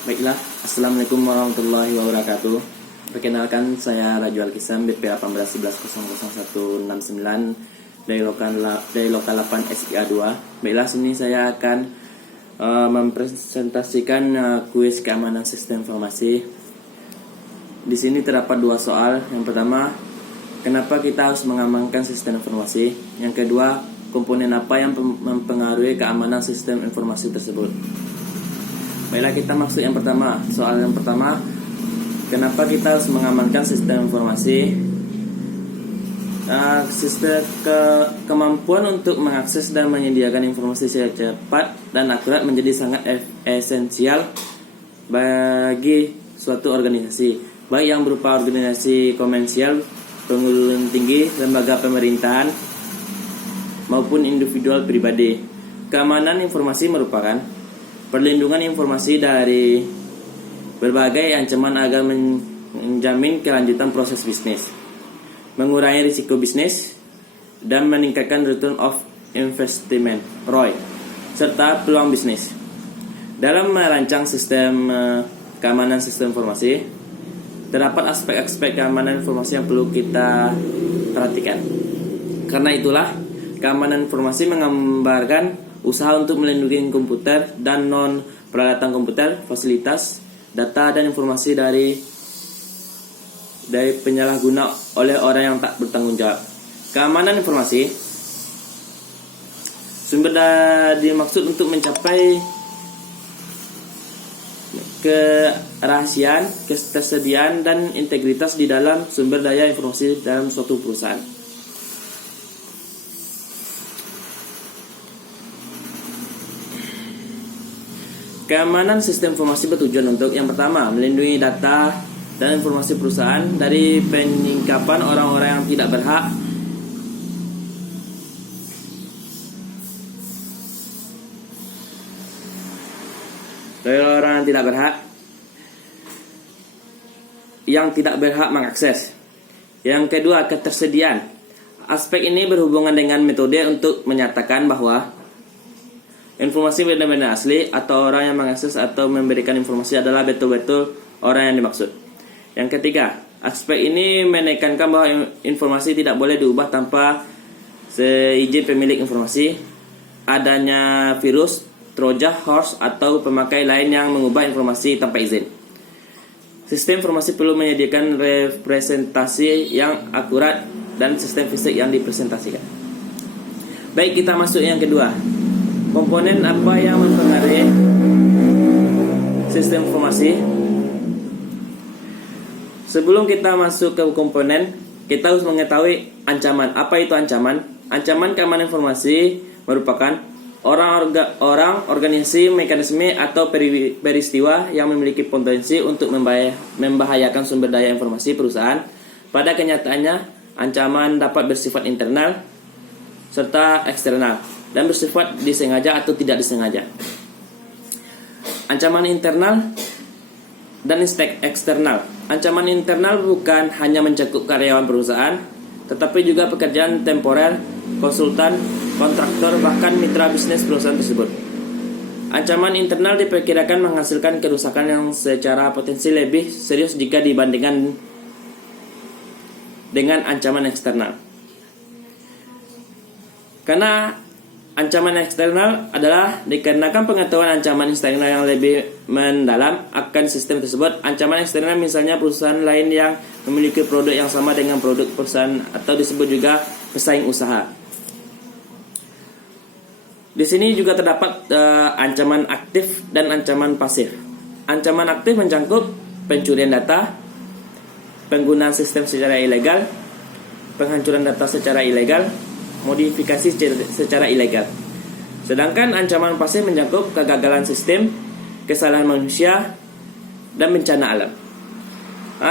Baiklah, Assalamualaikum warahmatullahi wabarakatuh. Perkenalkan, saya Raju Alkisam, BP 1811000169 dari lokal 8 SIA 2. Baiklah, sini saya akan mempresentasikan kuis keamanan sistem informasi. Di sini terdapat dua soal. Yang pertama, kenapa kita harus mengamankan sistem informasi? Yang kedua, komponen apa yang mempengaruhi keamanan sistem informasi tersebut? Baiklah, kita masuk yang pertama. Soal yang pertama, kenapa kita harus mengamankan sistem informasi? Kemampuan untuk mengakses dan menyediakan informasi secara cepat dan akurat menjadi sangat esensial bagi suatu organisasi, baik yang berupa organisasi komersial, perguruan tinggi, lembaga pemerintahan, maupun individual pribadi. Keamanan informasi merupakan perlindungan informasi dari berbagai ancaman agar menjamin kelanjutan proses bisnis, mengurangi risiko bisnis, dan meningkatkan return of investment (ROI) serta peluang bisnis. Dalam merancang sistem keamanan sistem informasi, terdapat aspek-aspek keamanan informasi yang perlu kita perhatikan. Karena itulah, keamanan informasi menggambarkan usaha untuk melindungi komputer dan non-peralatan komputer, fasilitas, data, dan informasi dari penyalahguna oleh orang yang tak bertanggung jawab. Keamanan informasi sumber dimaksud untuk mencapai kerahasiaan, ketersediaan, dan integritas di dalam sumber daya informasi dalam suatu perusahaan. Keamanan sistem informasi bertujuan untuk, yang pertama, melindungi data dan informasi perusahaan dari penyingkapan orang-orang yang tidak berhak, yang tidak berhak mengakses. Yang kedua, ketersediaan. Aspek ini berhubungan dengan metode untuk menyatakan bahwa informasi benar-benar asli atau orang yang mengakses atau memberikan informasi adalah betul-betul orang yang dimaksud. Yang ketiga, aspek ini menekankan bahwa informasi tidak boleh diubah tanpa seizin pemilik informasi. Adanya virus, trojan, hoax, atau pemakai lain yang mengubah informasi tanpa izin. Sistem informasi perlu menyediakan representasi yang akurat dan sistem fisik yang dipresentasikan. Baik, kita masuk yang kedua. Komponen apa yang mempengaruhi sistem informasi? Sebelum kita masuk ke komponen, kita harus mengetahui ancaman. Apa itu ancaman? Ancaman keamanan informasi merupakan orang, organisasi, mekanisme, atau peristiwa yang memiliki potensi untuk membahayakan sumber daya informasi perusahaan. Pada kenyataannya, ancaman dapat bersifat internal serta eksternal, dan bersifat disengaja atau tidak disengaja. Ancaman internal dan eksternal. Ancaman internal bukan hanya mencakup karyawan perusahaan, tetapi juga pekerjaan temporer, konsultan, kontraktor, bahkan mitra bisnis perusahaan tersebut. Ancaman internal diperkirakan menghasilkan kerusakan yang secara potensi lebih serius jika dibandingkan dengan ancaman eksternal. Karena ancaman eksternal adalah dikarenakan pengetahuan ancaman eksternal yang lebih mendalam akan sistem tersebut. Ancaman eksternal misalnya perusahaan lain yang memiliki produk yang sama dengan produk perusahaan atau disebut juga pesaing usaha. Di sini juga terdapat ancaman aktif dan ancaman pasif. Ancaman aktif mencakup pencurian data, penggunaan sistem secara ilegal, penghancuran data secara ilegal, modifikasi secara ilegal. Sedangkan ancaman pasif mencakup kegagalan sistem, kesalahan manusia, dan bencana alam.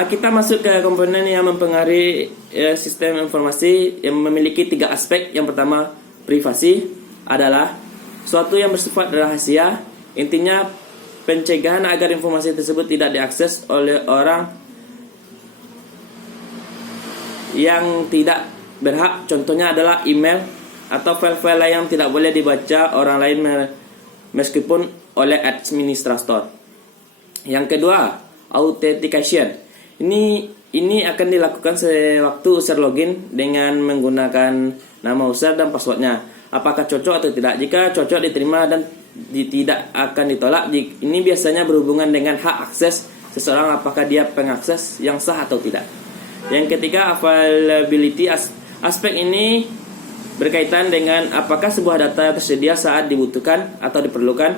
Kita masuk ke komponen yang mempengaruhi sistem informasi yang memiliki tiga aspek. Yang pertama, privasi adalah suatu yang bersifat rahasia. Intinya pencegahan agar informasi tersebut tidak diakses oleh orang yang tidak berhak. Contohnya adalah email atau file-file yang tidak boleh dibaca orang lain meskipun oleh administrator. Yang kedua, authentication. Ini akan dilakukan sewaktu user login dengan menggunakan nama user dan passwordnya. Apakah cocok atau tidak? Jika cocok diterima dan tidak akan ditolak. Ini biasanya berhubungan dengan hak akses seseorang, apakah dia pengakses yang sah atau tidak. Yang ketiga, availability. Aspek ini berkaitan dengan apakah sebuah data tersedia saat dibutuhkan atau diperlukan.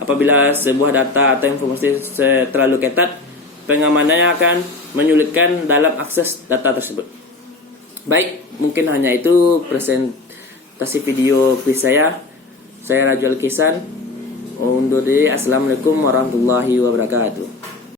Apabila sebuah data atau informasi terlalu ketat, pengamanannya akan menyulitkan dalam akses data tersebut. Baik, mungkin hanya itu presentasi video quiz saya. Saya Rajul Kisan. Undur diri. Assalamualaikum warahmatullahi wabarakatuh.